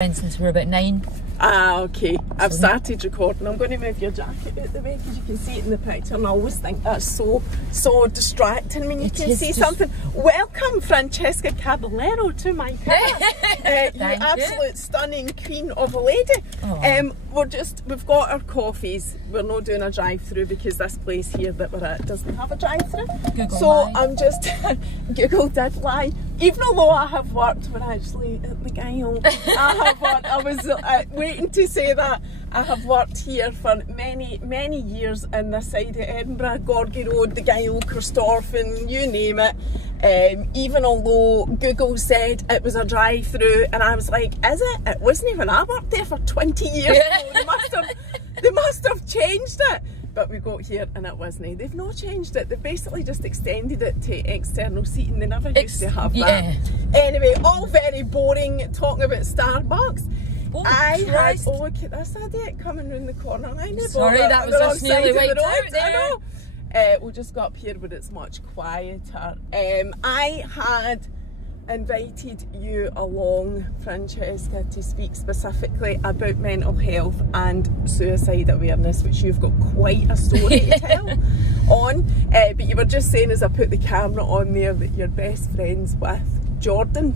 Since we're about 9. Ah, okay. I've started recording. I'm going to move your jacket out the way because you can see it in the picture, and I always think that's so distracting when you can see something. Welcome, Francesca Caballero, to my car. You absolute stunning queen of a lady. Oh. We've got our coffees. We're not doing a drive-through because this place here that we're at doesn't have a drive-through. So lie. I'm just Google did lie. Even though I have worked, we're actually at the Guile. I was waiting to say that. I have worked here for many years in this side of Edinburgh, Gorgie Road, the Guile, Christorfen, you name it. Even although Google said it was a drive-through, and I was like, is it? It wasn't even. I worked there for 20 years. They must have changed it. But we got here and it wasn't. They've not changed it. They've basically just extended it to external seating. They never used to have that. Anyway, all very boring, talking about Starbucks. Oh, oh, look at this idiot coming round the corner. Sorry, that was us nearly wiped out there. I know. We'll just go up here where it's much quieter. I had invited you along, Francesca, to speak specifically about mental health and suicide awareness, which you've got quite a story to tell on. But you were just saying as I put the camera on there that you're best friends with Jordan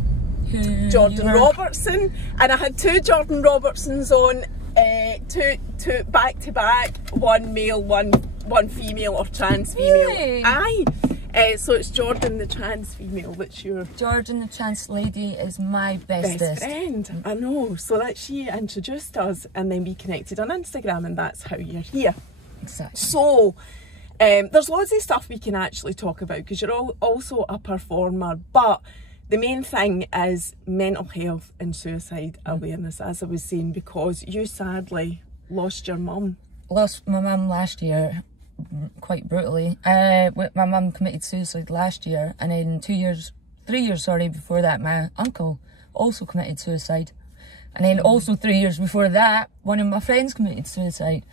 Robertson, and I had two Jordan Robertsons on, two back to back, one male, one female or trans female. Really? Aye. So it's Jordan the trans female that's your... Jordan the trans lady is my bestest. Best friend, I know. So that she introduced us and then we connected on Instagram, and that's how you're here. Exactly. So there's loads of stuff we can actually talk about because you're also a performer, but the main thing is mental health and suicide awareness, as I was saying, because you sadly lost your mum. Lost my mum last year. Quite brutally. My mum committed suicide last year, and then 3 years before that my uncle also committed suicide, and then also 3 years before that one of my friends committed suicide.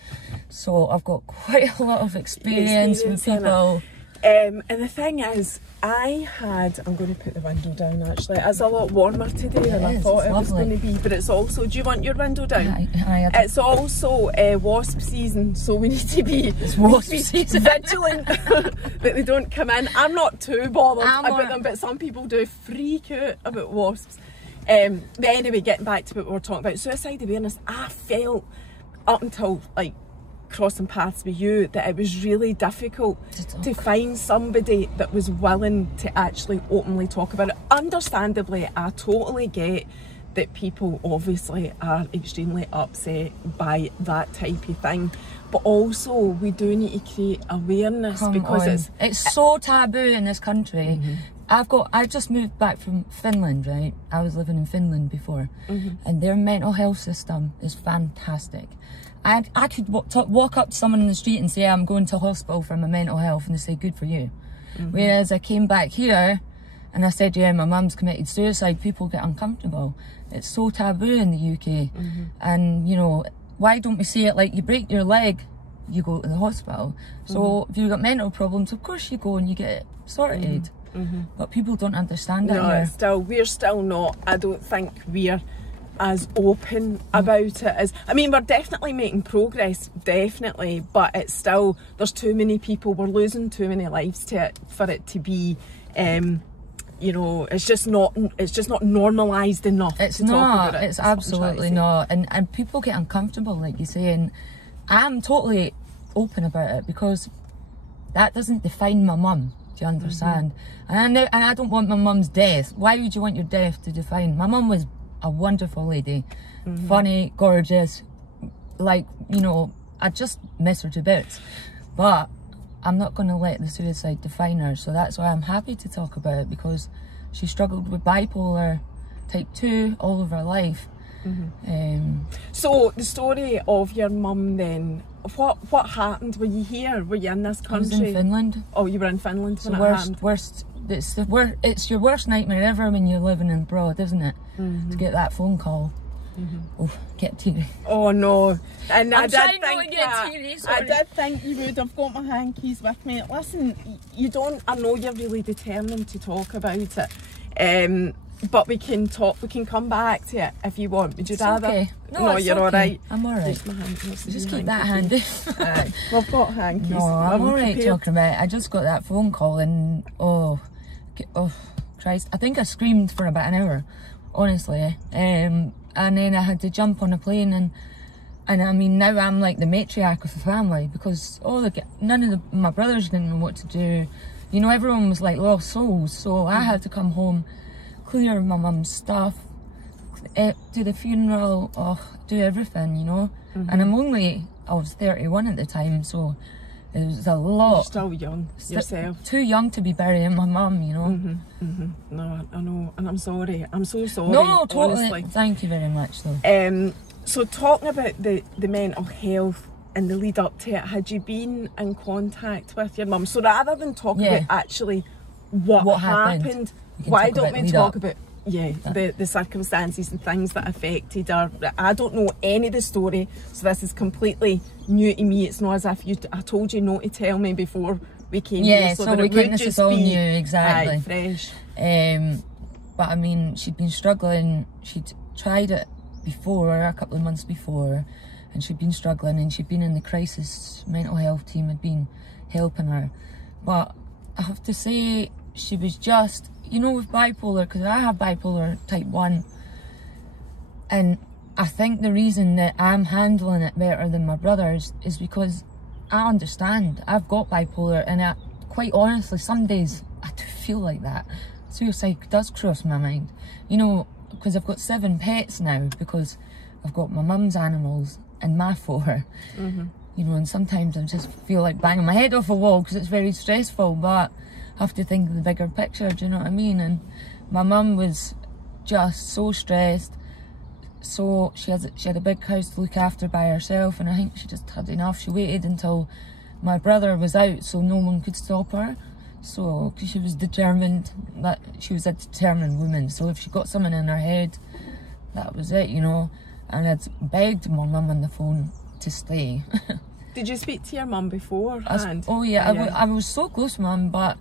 So I've got quite a lot of experience with people. And the thing is, I'm going to put the window down actually. It's a lot warmer today than I thought it was going to be, but it's also, do you want your window down? It's also wasp season, so we need to be vigilant that they don't come in. I'm not too bothered about them, but some people do freak out about wasps. But anyway, getting back to what we were talking about, suicide awareness, I felt up until like crossing paths with you that it was really difficult to find somebody that was willing to actually openly talk about it. Understandably, I totally get that people obviously are extremely upset by that type of thing, but also we do need to create awareness because it's so taboo in this country. I just moved back from Finland, right? I was living in Finland before, and their mental health system is fantastic. I could walk up to someone in the street and say I'm going to hospital for my mental health, and they say good for you. Whereas I came back here and I said, yeah, my mum's committed suicide, people get uncomfortable. It's so taboo in the UK. And you know, why don't we say it like you break your leg, you go to the hospital. So if you've got mental problems, of course you go and you get it sorted. But people don't understand that. No, we're still not. I don't think we're as open about it as, I mean, we're definitely making progress, definitely, but it's still, there's too many people, we're losing too many lives to it for it to be you know, it's just not normalised enough. It's not, it's absolutely not, and people get uncomfortable, like you say, and I'm totally open about it because that doesn't define my mum. Do you understand? And I don't want my mum's death. Why would you want your death to define? My mum was a wonderful lady, funny, gorgeous, like, you know, I just miss her to bits, but I'm not going to let the suicide define her. So that's why I'm happy to talk about it, because she struggled with bipolar type 2 all of her life. So the story of your mum then, what happened? Were you here? Were you in this country? I was in Finland. Oh, you were in Finland when it happened? It's your worst nightmare ever when you're living abroad, isn't it? To get that phone call. Oh, get teary. Oh no! And I did think you would. I've got my hankies with me. Listen, you don't. I know you're really determined to talk about it. but we can talk. We can come back to it if you want. Would you rather? Okay. No, it's you're okay. all right. I'm all right. Just keep that handy. We've got hankies. No, I'm all right prepared. talking about it. I just got that phone call and oh Christ! I think I screamed for about an hour, honestly. And then I had to jump on a plane and I mean now I'm like the matriarch of the family because none of my brothers didn't know what to do. You know, everyone was like lost souls, so I had to come home, clear my mum's stuff, do the funeral, do everything, you know. And I was 31 at the time, so it was a lot. You're still young yourself. Too young to be burying my mum, you know. No, I know, and I'm sorry. I'm so sorry. No, totally. Honestly. Thank you very much, though. So talking about the mental health and the lead up to it, had you been in contact with your mum? So rather than talk about actually what happened, why don't we talk about the circumstances and things that affected her? I don't know any of the story, so this is completely new to me. It's not as if I told you not to tell me before we came here. So this is all new, exactly. Fresh. But I mean, she'd been struggling. She'd tried it before, a couple of months before, and she'd been struggling, and she'd been in the crisis mental health team, had been helping her. But I have to say, she was just, you know, with bipolar, because I have bipolar type 1, and I think the reason that I'm handling it better than my brothers is because I understand. I've got bipolar, and quite honestly, some days I do feel like that. Suicide does cross my mind, you know, because I've got 7 pets now, because I've got my mum's animals and my 4. You know, and sometimes I just feel like banging my head off a wall because it's very stressful, but I have to think of the bigger picture, do you know what I mean? And my mum was just so stressed, so she had a big house to look after by herself, and I think she just had enough. She waited until my brother was out so no one could stop her. So, because she was determined, that she was a determined woman, so if she got something in her head, that was it, you know. And I'd begged my mum on the phone to stay. Did you speak to your mum beforehand? I was so close to mum, but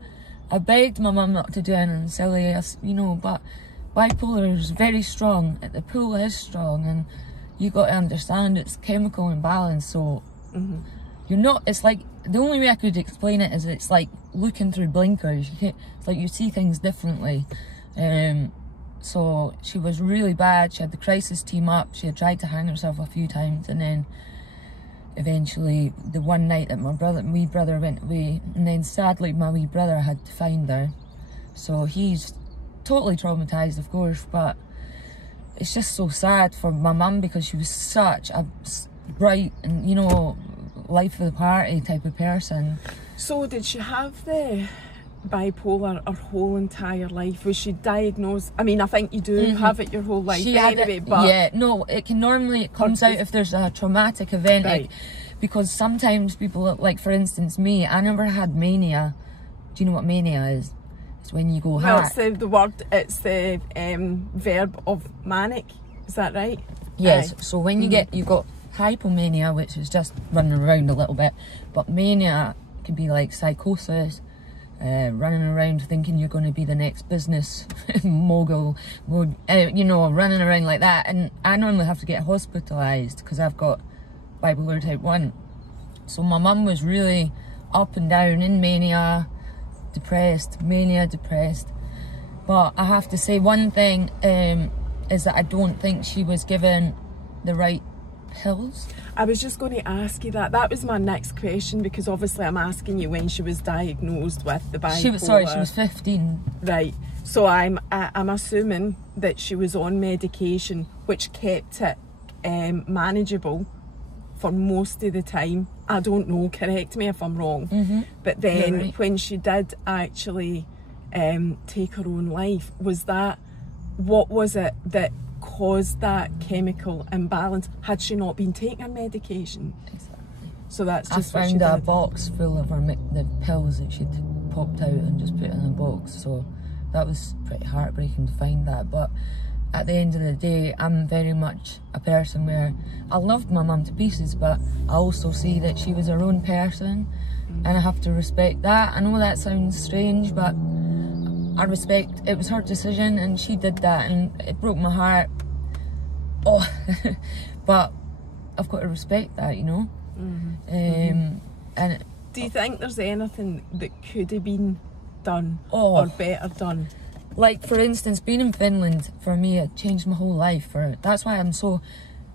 I begged my mum not to do anything silly, you know. But bipolar is very strong, the pull is strong, and you got to understand it's chemical imbalance, so you're not, it's like, the only way I could explain it is it's like looking through blinkers. It's like you see things differently. So she was really bad. She had the crisis team up. She had tried to hang herself a few times, and then eventually the one night that my wee brother went away, and then sadly my wee brother had to find her. So he's totally traumatised, of course, but it's just so sad for my mum because she was such a bright and, you know, life of the party type of person. So did she have the bipolar her whole entire life? Was she diagnosed? I mean, I think you do have it your whole life anyway, but yeah, no, it can normally, it comes out if there's a traumatic event, like, because sometimes people, like for instance me, I never had mania. Do you know what mania is? It's when you go it's the word, it's the verb of manic, is that right? Yes. So when you you got hypomania, which is just running around a little bit, but mania can be like psychosis, running around thinking you're going to be the next business mogul, you know, running around like that. And I normally have to get hospitalised because I've got bipolar type 1. So my mum was really up and down in mania, depressed, mania, depressed. But I have to say one thing is that I don't think she was given the right pills. I was just going to ask you that. That was my next question, because obviously I'm asking you when she was diagnosed with the bipolar. She was 15. Right. So I'm assuming that she was on medication which kept it manageable for most of the time. I don't know, correct me if I'm wrong. But then when she did actually take her own life, what was it that caused that chemical imbalance? Had she not been taking her medication? Exactly. So that's just I found a box full of the pills that she'd popped out and just put in a box, so that was pretty heartbreaking to find that. But at the end of the day, I'm very much a person where I loved my mum to pieces, but I also see that she was her own person, and I have to respect that. I know that sounds strange, but I respect, it was her decision and she did that and it broke my heart. Oh, but I've got to respect that, you know. And do you think there's anything that could have been done Oh. or better done? Like, for instance, being in Finland, for me, it changed my whole life. That's why I'm so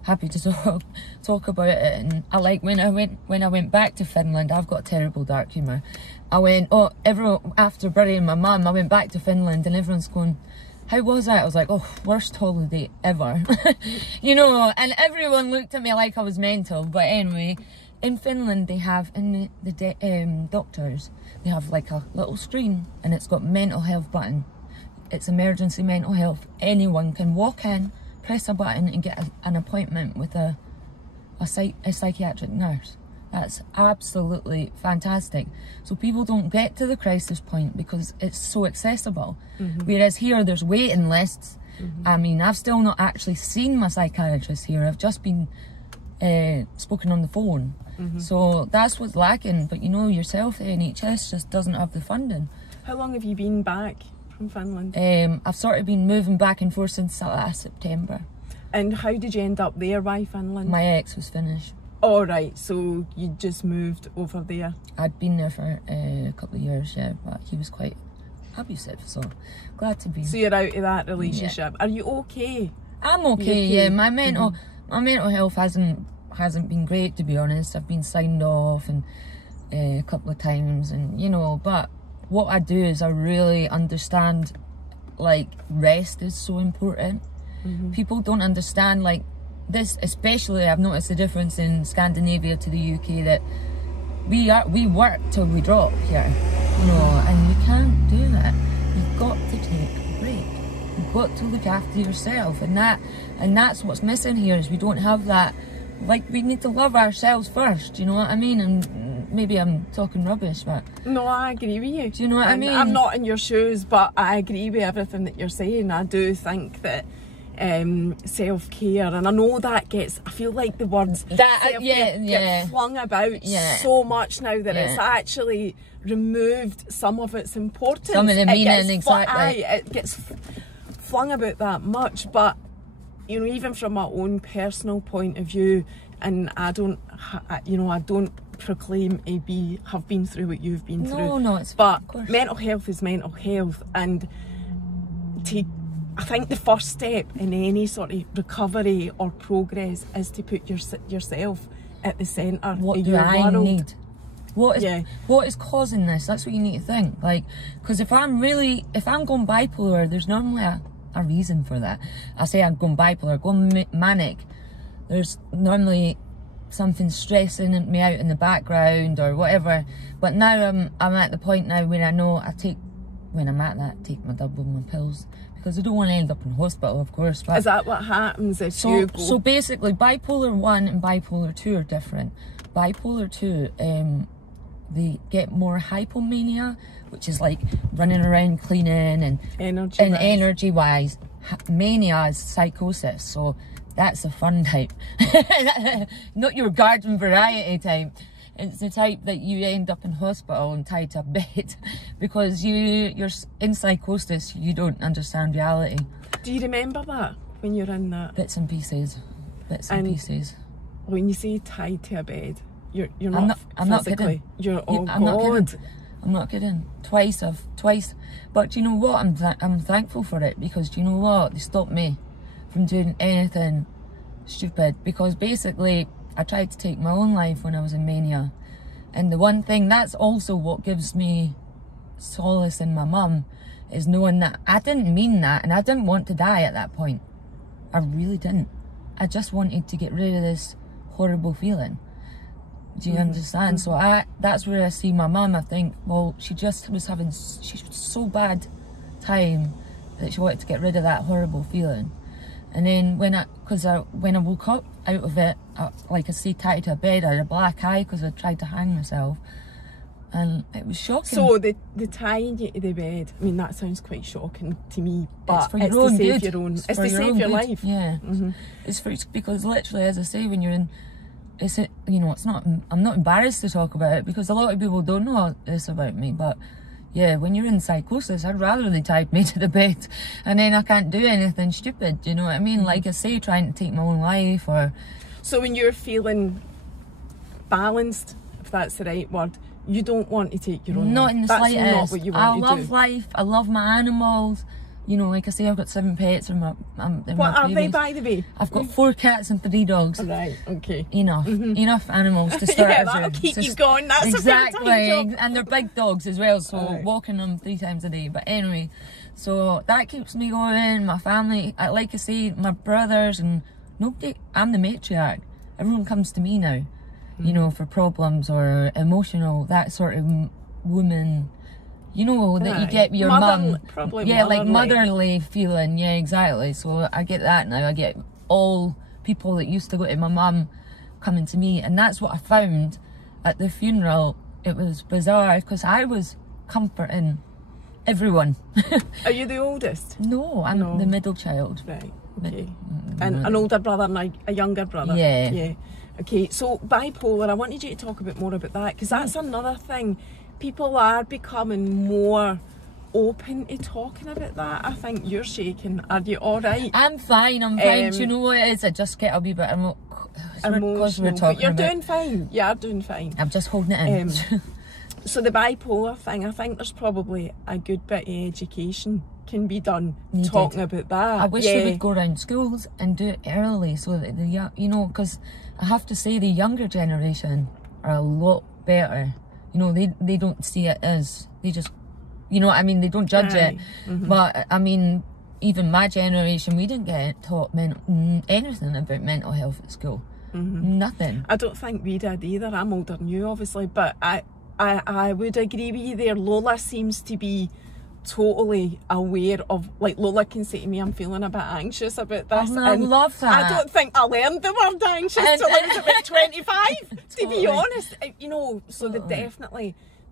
happy to talk about it. And I like, when I went back to Finland, I've got terrible dark humour. I went, after burying my mum, I went back to Finland and everyone's going, how was that? I was like, oh, worst holiday ever. You know, and everyone looked at me like I was mental. But anyway, in Finland, they have, in the doctors, they have like a little screen and it's got mental health button. It's emergency mental health. Anyone can walk in, press a button and get an appointment with a psychiatric nurse. That's absolutely fantastic. So people don't get to the crisis point because it's so accessible. Whereas here there's waiting lists. I mean, I've still not actually seen my psychiatrist here. I've just been spoken on the phone. So that's what's lacking. But you know yourself, the NHS just doesn't have the funding. How long have you been back from Finland? I've sort of been moving back and forth since last September. And how did you end up there? Why Finland? My ex was Finnish. Oh, right, so you just moved over there? I'd been there for a couple of years, yeah, but he was quite abusive, so glad to be. So you're out of that relationship. Yeah. Are you okay? I'm okay, yeah. My mental health hasn't been great, to be honest. I've been signed off and a couple of times, and you know, but what I do is I really understand, like, rest is so important. People don't understand, like, this, especially I've noticed the difference in Scandinavia to the UK, that we work till we drop here, you know, and you can't do that. You've got to take a break. You've got to look after yourself, and that's what's missing here, is we don't have that. Like, we need to love ourselves first, you know what I mean? And maybe I'm talking rubbish, but no, I agree with you. Do you know what I mean? I'm not in your shoes, but I agree with everything that you're saying. I do think that self-care, and I know that I feel like the words self-care get flung about so much now that it's actually removed some of its importance. Some of the meaning, exactly. It gets flung about that much, but you know, even from my own personal point of view, and I don't proclaim to have been through what you've been through. No, but mental health is mental health, and I think the first step in any sort of recovery or progress is to put yourself at the centre of your world. Need? What is causing this? That's what you need to think. Like, because if I'm going bipolar, there's normally a reason for that. I say I'm going bipolar, going manic. There's normally something stressing me out in the background or whatever. But now I'm at the point now where I know when I'm at that, take my double my pills. Because I don't want to end up in hospital, of course. But is that what happens if you go? So basically, bipolar 1 and bipolar 2 are different. Bipolar 2, they get more hypomania, which is like running around cleaning and energy-wise. Mania is psychosis, so that's the fun type. Not your garden variety type. It's the type that you end up in hospital and tied to a bed because you're in psychosis, you don't understand reality. Do you remember that when you're in that? Bits and pieces. When you say tied to a bed, you're not physically. I'm not kidding. I'm not kidding. Twice. But do you know what? I'm thankful for it, because do you know what? They stopped me from doing anything stupid, because basically I tried to take my own life when I was in mania, and the one thing that's also what gives me solace in my mum is knowing that I didn't mean that, and I didn't want to die at that point. I really didn't. I just wanted to get rid of this horrible feeling. Do you understand? So that's where I see my mum. I think, well, she was so bad time that she wanted to get rid of that horrible feeling. And then when I woke up out of it, like I say, tied to a bed, I had a black eye because I tried to hang myself, and it was shocking. So the tying you to the bed, I mean, that sounds quite shocking to me, but it's to save your own. It's to save your life. Yeah, it's because literally, as I say, when you're in, it's not. I'm not embarrassed to talk about it because a lot of people don't know this about me, but yeah, when you're in psychosis, I'd rather they tied me to the bed and then I can't do anything stupid, you know what I mean? Like I say, trying to take my own life or... So when you're feeling balanced, if that's the right word, you don't want to take your own life? Not in the slightest. That's not what you want to do? I love life, I love my animals. You know, like I say, I've got 7 pets in my What are they, by the way? I've got 4 cats and 3 dogs. Right, okay. Enough animals to start. Yeah, that'll keep you going. That's exactly, a job. and they're big dogs as well, so walking them 3 times a day. But anyway, so that keeps me going. My family, like I say, my brothers and nobody. I'm the matriarch. Everyone comes to me now, you know, for problems or emotional, that sort of woman. You know, that you get your mum. Yeah, like motherly feeling. Yeah, exactly. So I get that now. I get all people that used to go to my mum coming to me. And that's what I found at the funeral. It was bizarre because I was comforting everyone. Are you the oldest? No, I'm the middle child. Right, okay. And an older brother and a younger brother? Yeah. Yeah. Okay, so bipolar, I wanted you to talk a bit more about that because that's another thing. People are becoming more open to talking about that. I think you're shaking. Are you all right? I'm fine. Do you know what it is? I just get a wee bit emotional. But you're doing fine. You are doing fine. I'm just holding it in. So the bipolar thing, I think there's probably a good bit of education can be done talking about that. I wish they would go around schools and do it early so that you know, because I have to say the younger generation are a lot better. You know, they don't see it as, they just, you know what I mean, they don't judge it. But, I mean, even my generation, we didn't get taught anything about mental health at school. Nothing. I don't think we did either. I'm older than you, obviously, but I would agree with you there. Lola seems to be totally aware of, like, Lola can say to me, I'm feeling a bit anxious about this. I love that. I don't think I learned the word anxious till I was about 25, to be honest. You know, so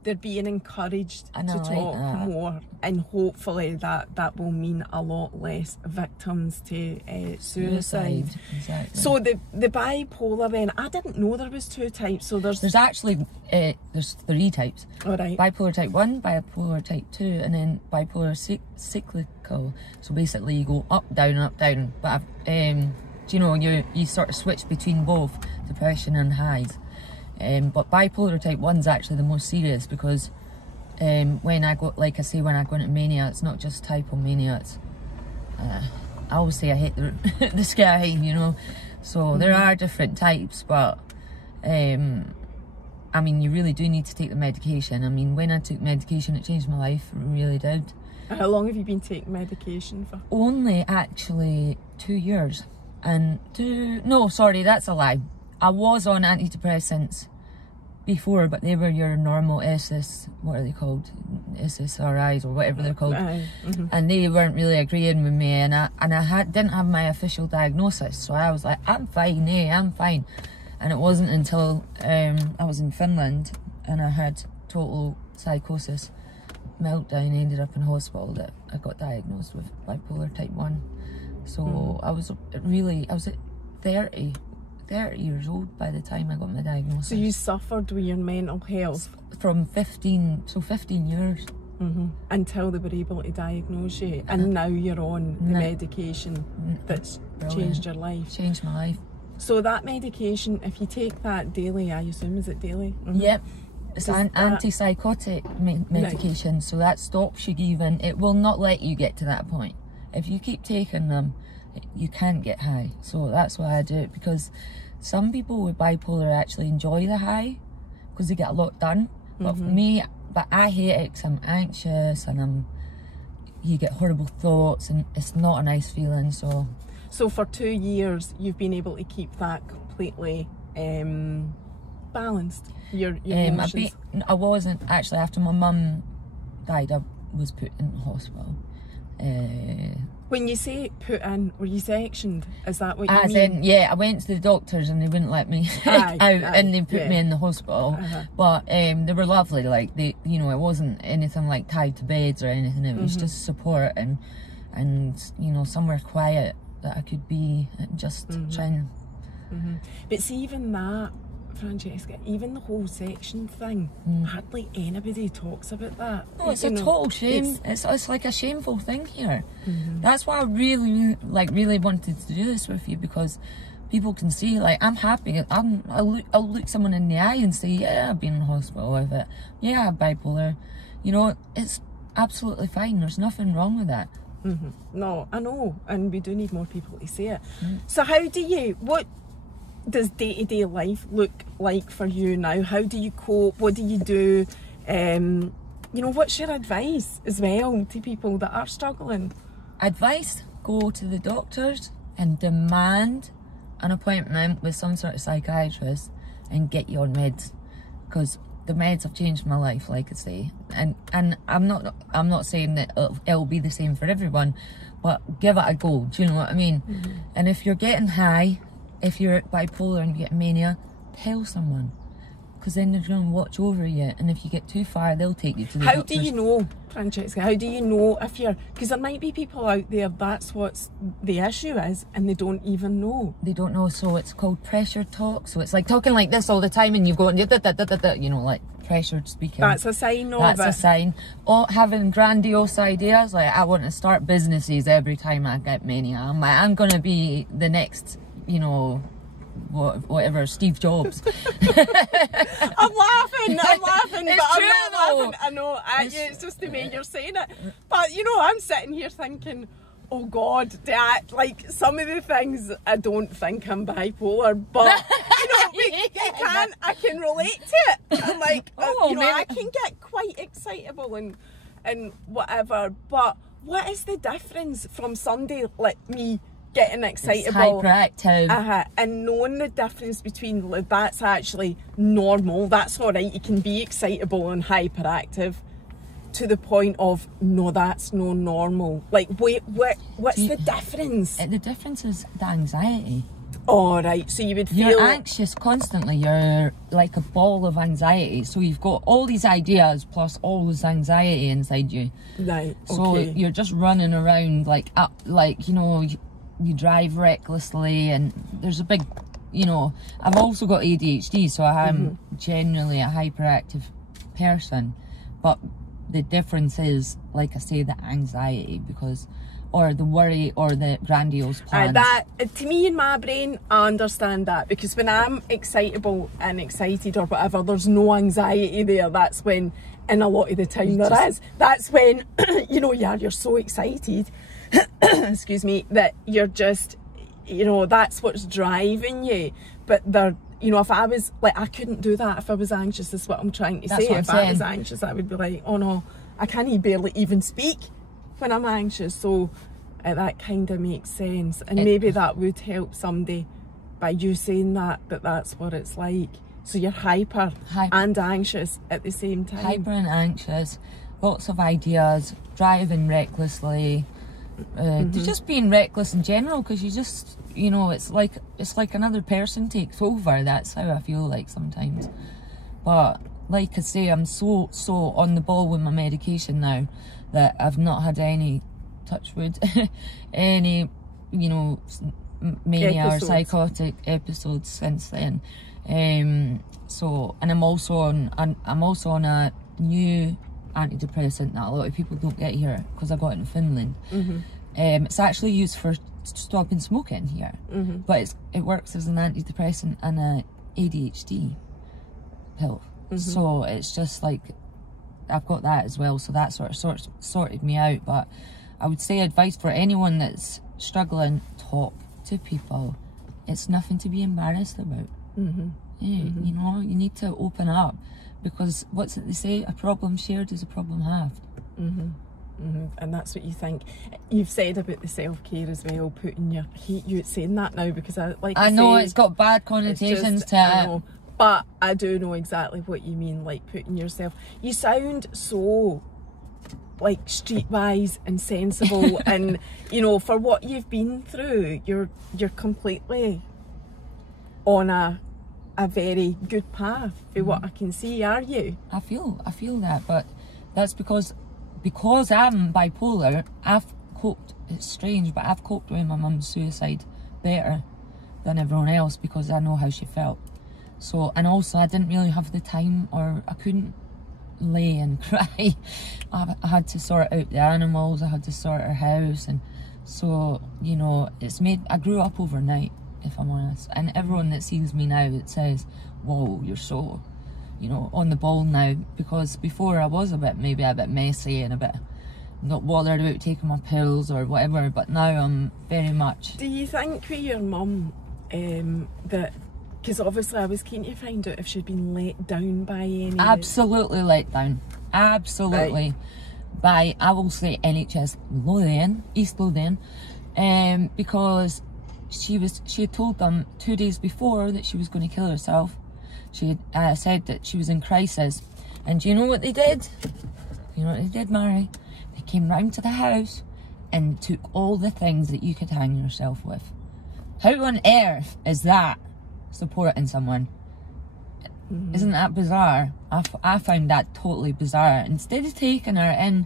they're being encouraged to talk more, and hopefully that will mean a lot less victims to suicide. Exactly. So the bipolar then, I didn't know there was 2 types. So there's actually there's 3 types. All right. Bipolar type 1, bipolar type 2, and then bipolar cyclical. So basically you go up, down. But you know, you sort of switch between both depression and highs. But bipolar type 1 is actually the most serious because when I go, like I say, when I go into mania, it's not just hypomania. It's I always say I hate the sky, you know. So there are different types, but I mean, you really do need to take the medication. I mean, when I took medication, it changed my life. It really did. How long have you been taking medication for? Only actually 2 years. No, sorry, that's a lie. I was on antidepressants before, but they were your normal what are they called? SSRIs or whatever they're called. And they weren't really agreeing with me, and I didn't have my official diagnosis, so I was like, I'm fine, I'm fine. And it wasn't until I was in Finland and I had total psychosis, meltdown, ended up in hospital, that I got diagnosed with bipolar type 1. So I was at 30 years old by the time I got my diagnosis. So you suffered with your mental health? From 15 years. Until they were able to diagnose you. And now you're on the medication that's changed your life. Changed my life. So that medication, if you take that daily, I assume, is it daily? Yep. It's an antipsychotic medication, so that stops you giving. It will not let you get to that point. If you keep taking them, you can't get high. So that's why I do it, because some people with bipolar actually enjoy the high because they get a lot done. But for me, I hate it because I'm anxious and you get horrible thoughts and it's not a nice feeling. So for 2 years you've been able to keep that completely balanced, your emotions? I wasn't actually. After my mum died, I was put in the hospital. When you say put in, were you sectioned? Is that what you mean? Yeah, I went to the doctors and they wouldn't let me out, and they put me in the hospital. But they were lovely. Like it wasn't anything like tied to beds or anything. It was just support and somewhere quiet that I could be and just trying. But see, even that, Francesca, even the whole section thing, hardly anybody talks about that. No, it's a total shame. It's like a shameful thing here. That's why I really wanted to do this with you, because people can see, like, I'm happy. I'll look someone in the eye and say, yeah, I've been in hospital with it. Yeah, I'm bipolar. You know, it's absolutely fine. There's nothing wrong with that. No, I know, and we do need more people to say it. So what does day-to-day life look like for you now? How do you cope? What do you do? You know, what's your advice as well to people that are struggling? Advice: go to the doctors and demand an appointment with some sort of psychiatrist and get you on meds, because the meds have changed my life, like I say. And I'm not saying that it'll be the same for everyone, but give it a go. Do you know what I mean? And if you're getting high, if you're bipolar and you get mania, tell someone, because then they're going to watch over you, and if you get too far, they'll take you to the doctors. How do you know, Francesca? How do you know if you're... Because there might be people out there, that's what the issue is, and they don't even know. They don't know, so it's called pressure talk. So it's like talking like this all the time, and you've got, you know, like pressured speaking. That's a sign of it. That's a sign. Or having grandiose ideas, like, I want to start businesses every time I get mania. I'm going to be the next, you know, whatever, Steve Jobs. I'm laughing, but I'm not laughing. I know, it's just the way you're saying it. But, you know, I'm sitting here thinking, oh God, like, some of the things, I don't think I'm bipolar, but, you know, I can relate to it. I'm like, you know, I can get quite excitable and whatever, but what is the difference from somebody like me getting excitable, hyperactive, and knowing the difference between that's actually normal, that's all right, you can be excitable and hyperactive, to the point of no, that's no normal? Like, wait, what's the difference? The difference is the anxiety. All right, so you would feel... You're anxious constantly, you're like a ball of anxiety, so you've got all these ideas plus all this anxiety inside you. Right, okay. So you're just running around like you know, you drive recklessly, and there's a big, you know, I've also got ADHD, so I'm generally a hyperactive person, but the difference is, like I say, the anxiety, because, or the worry, or the grandiose plans. That, to me, in my brain, I understand that, because when I'm excitable and excited or whatever, there's no anxiety there. That's when, and a lot of the time there is, that's when, you know, you're so excited, excuse me, that you're just, you know, that's what's driving you. But they're, you know, if I was, like, I couldn't do that if I was anxious, is what I'm trying to say. If I was anxious, I would be like, oh no, I can't barely even speak when I'm anxious. So that kind of makes sense. And maybe that would help somebody by you saying that's what it's like. So you're hyper and anxious at the same time. Hyper and anxious, lots of ideas, driving recklessly, just being reckless in general, because you just, you know, it's like another person takes over. That's how I feel like sometimes. But like I say, I'm so on the ball with my medication now that I've not had any, touch wood, any, you know, mania or psychotic episodes since then. So, and I'm also on a new antidepressant that a lot of people don't get here, because I got it in Finland. It's actually used for stopping smoking here, but it works as an antidepressant and a ADHD pill. So it's just like, I've got that as well, so that sort of sorted me out. But I would say advice for anyone that's struggling: talk to people. It's nothing to be embarrassed about. You know, you need to open up, because what's it they say? A problem shared is a problem halved. And that's what you think. You've said about the self-care as well, putting your... I hate you saying that now, because I know it's got bad connotations to it. But I do know exactly what you mean, like putting yourself... You sound so, like, streetwise and sensible, and, you know, for what you've been through, you're completely on a very good path, for what I can see, are you? I feel that, but that's because I'm bipolar. I've coped, it's strange, but I've coped with my mum's suicide better than everyone else, because I know how she felt. So, and also I didn't really have the time, or I couldn't lay and cry. I had to sort out the animals, I had to sort our house, and so, you know, I grew up overnight, if I'm honest. And everyone that sees me now, it says, whoa, you're so, you know, on the ball now, because before I was maybe a bit messy and a bit not bothered about taking my pills or whatever, but now I'm very much. Do you think with your mum that, because obviously I was keen to find out if she'd been let down by any... Absolutely let down, absolutely, by, I will say, NHS Lothian, East Lothian, because she had told them 2 days before that she was going to kill herself. She had said that she was in crisis, and do you know what they did? You know what they did, Mary? They came round to the house and took all the things that you could hang yourself with. How on earth is that supporting someone? Isn't that bizarre? I found that totally bizarre. Instead of taking her in,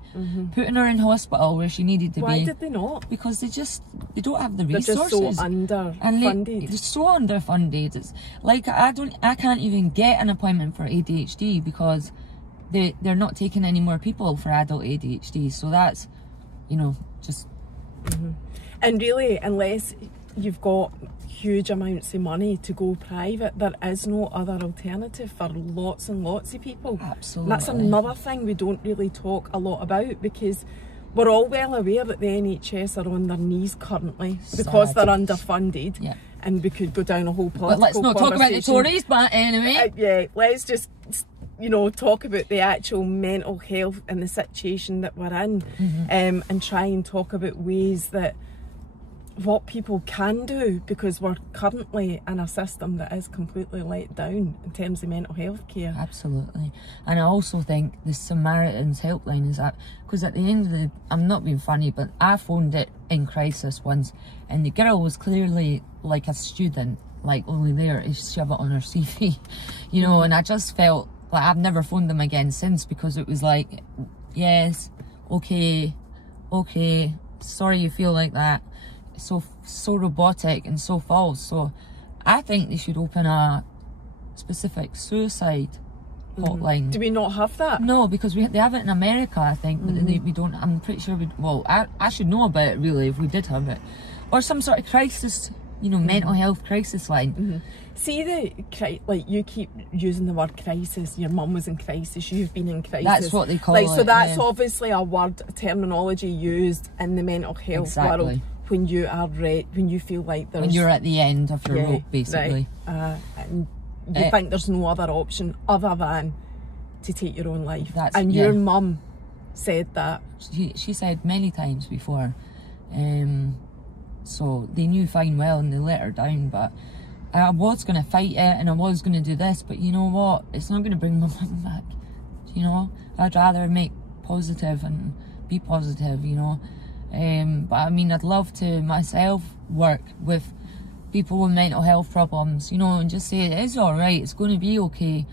putting her in hospital where she needed to be. Why did they not? Because they don't have the resources. They're just so underfunded. They're so underfunded. It's like I can't even get an appointment for ADHD because they're not taking any more people for adult ADHD. So that's, you know, just. And really, unless you've got huge amounts of money to go private, there is no other alternative for lots and lots of people. Absolutely. And that's another thing we don't really talk a lot about, because we're all well aware that the NHS are on their knees currently because they're underfunded. Yeah. And we could go down a whole political But let's not talk about the Tories, but anyway. Yeah, let's just, you know, talk about the actual mental health and the situation that we're in, and try and talk about ways that what people can do, because we're currently in a system that is completely let down in terms of mental health care. Absolutely. And I also think the Samaritan's helpline is that, because at the end of the, I'm not being funny, but I phoned it in crisis once, and the girl was clearly like a student, like only there to shove it on her CV, you know, and I just felt like I've never phoned them again since, because it was like, yes, okay, sorry you feel like that. So robotic and so false. So I think they should open a specific suicide hotline. Do we not have that? No, because they have it in America, I think, but we don't. I'm pretty sure I should know about it really if we did have it, or some sort of crisis, you know, mental health crisis line. See, like you keep using the word crisis. Your mum was in crisis. You've been in crisis. That's what they call it. So that's obviously a word, a terminology used in the mental health world. When you are when you feel like when you're at the end of your rope, basically, and you think there's no other option other than to take your own life. And your mum said that. She said many times before. So they knew fine well and they let her down, but I was going to fight it and I was going to do this, but you know what? It's not going to bring my mum back. You know, I'd rather make positive and be positive, you know. But I mean, I'd love to myself work with people with mental health problems, you know, and just say it is alright, it's going to be okay.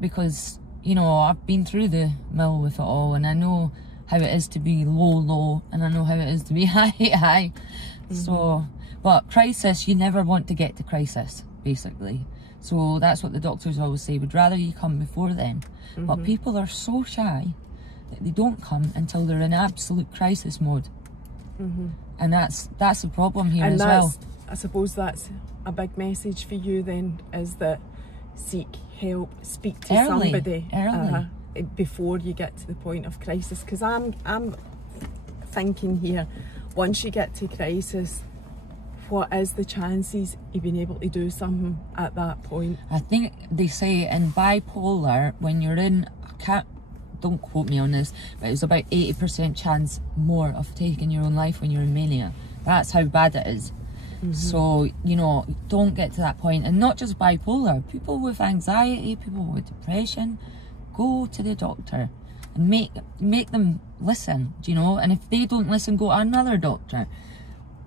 Because, you know, I've been through the mill with it all, and I know how it is to be low, and I know how it is to be high. So, but crisis, you never want to get to crisis, basically. So that's what the doctors always say, would rather you come before then. But people are so shy that they don't come until they're in absolute crisis mode. And that's the problem here as well. I suppose that's a big message for you then, is that seek help, speak to somebody early. Before you get to the point of crisis. Because I'm thinking here, once you get to crisis, what is the chances of being able to do something at that point? I think they say in bipolar, when you're in, don't quote me on this, but it's about 80% chance more of taking your own life when you're in mania. That's how bad it is. So, you know, don't get to that point. And not just bipolar, people with anxiety, people with depression, go to the doctor and make them listen, you know, and if they don't listen, go to another doctor.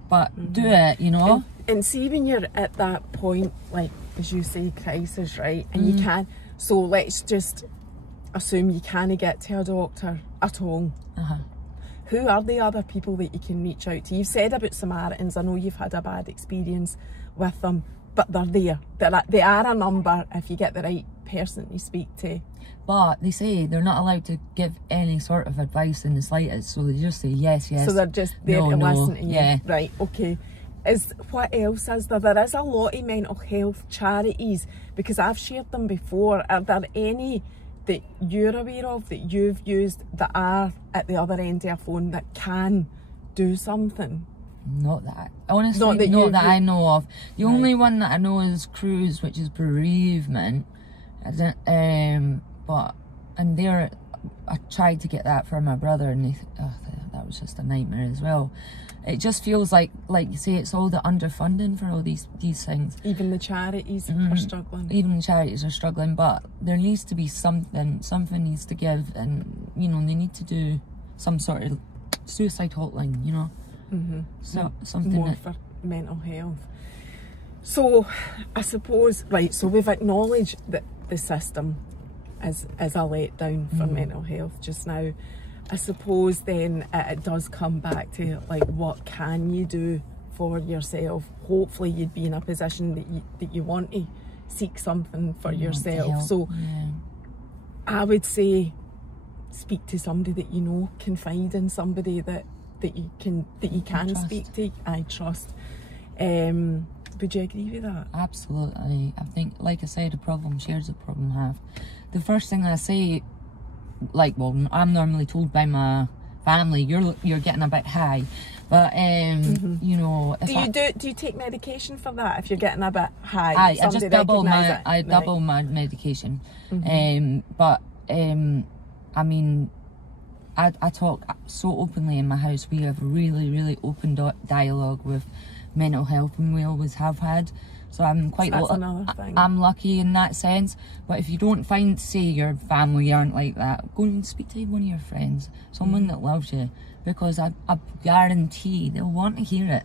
But do it, you know. And see, when you're at that point, like, as you say, crisis, right, and you can't, so let's just assume you can't get to a doctor at all. Who are the other people that you can reach out to? You've said about Samaritans, I know you've had a bad experience with them. but they're there. They are a number if you get the right person to speak to. But they say they're not allowed to give any sort of advice in the slightest, so they just say yes, yes. So they're just there no, to no. listen to you. Yeah. Right, okay. What else is there? There is a lot of mental health charities, because I've shared them before. Are there any that you're aware of that you've used that are at the other end of a phone that can do something? Not that. Honestly, not that I know of. The only one that I know is Cruise, which is bereavement. I tried to get that for my brother, and that was just a nightmare as well. It just feels like you say, it's all the underfunding for all these things. Even the charities are struggling. Even the charities are struggling, but there needs to be something needs to give, and you know, they need to do some sort of suicide hotline, you know. So something more for mental health. So I suppose, right, so we've acknowledged that the system is a letdown for mental health just now. I suppose then it does come back to, like, what can you do for yourself? Hopefully you'd be in a position that you want to seek something for yourself. So I would say speak to somebody that you know, confide in somebody that you can speak to. I trust. Would you agree with that? Absolutely. I think, like I said, a problem shares a problem half. The first thing I say, like, well, I'm normally told by my family, you're getting a bit high, but you know, if do you take medication for that if you're getting a bit high? I just double my medication. But I mean, I talk so openly in my house. We have a really, really open dialogue with mental health, and we always have had. So I'm quite I'm lucky in that sense. But if you don't say your family aren't like that, go and speak to one of your friends, someone that loves you, because I guarantee they'll want to hear it,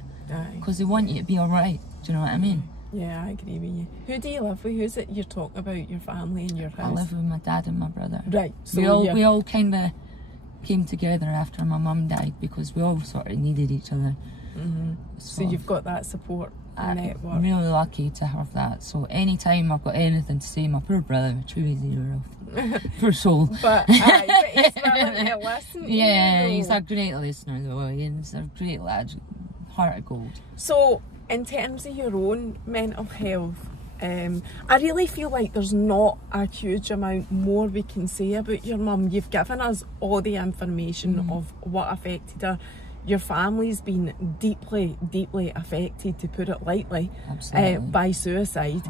because they want you to be alright. Do you know what I mean? Yeah, I agree with you. Who do you live with? Who's it you're talking about, your family and your house? I live with my dad and my brother. Right. So we all kind of came together after my mum died, because we all sort of needed each other. So you've got that support network. I'm really lucky to have that. So anytime I've got anything to say, my poor brother, truly zero, poor soul. But he's willing to listen. Yeah, he's a great listener though. He's a great lad, heart of gold. So in terms of your own mental health, I really feel like there's not a huge amount more we can say about your mum. You've given us all the information of what affected her. Your family's been deeply, deeply affected, to put it lightly, by suicide.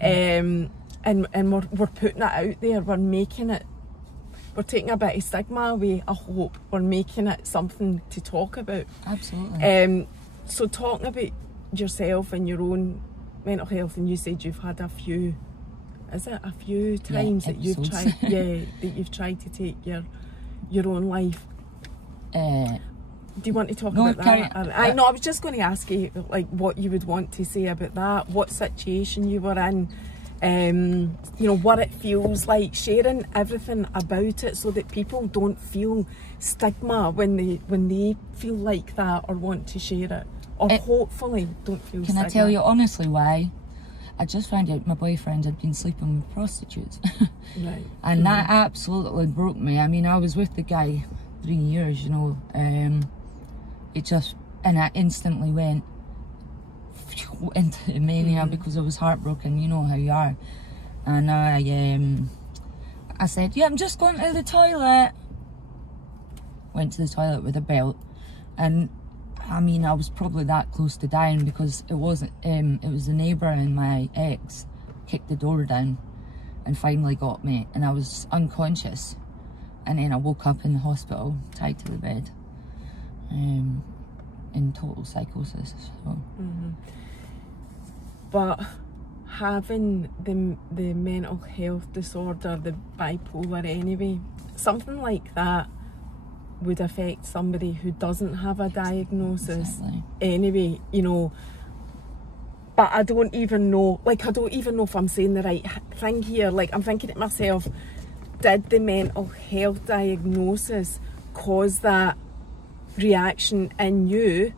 And we're putting it out there. We're taking a bit of stigma away, I hope. We're making it something to talk about. Absolutely. So talking about yourself and your own mental health, and you said you've had a few times that you've tried that you've tried to take your own life. Do you want to talk about that? I was just going to ask you, like, what you would want to say about that, what situation you were in, you know, what it feels like, sharing everything about it, so that people don't feel stigma when they feel like that or want to share it, or hopefully don't feel stigma. Can I tell you honestly why? I just found out my boyfriend had been sleeping with prostitutes. Right. And that absolutely broke me. I mean, I was with the guy 3 years, you know, I instantly went into mania because I was heartbroken. You know how you are. And I said, yeah, I'm just going to the toilet. Went to the toilet with a belt, and I mean, I was probably that close to dying, because it wasn't it was the neighbour and my ex kicked the door down and finally got me, and I was unconscious, and then I woke up in the hospital tied to the bed, in total psychosis. So. But having the mental health disorder, the bipolar anyway, something like that would affect somebody who doesn't have a diagnosis anyway, you know. But I don't even know if I'm saying the right thing here. Like, I'm thinking to myself, did the mental health diagnosis cause that reaction in you?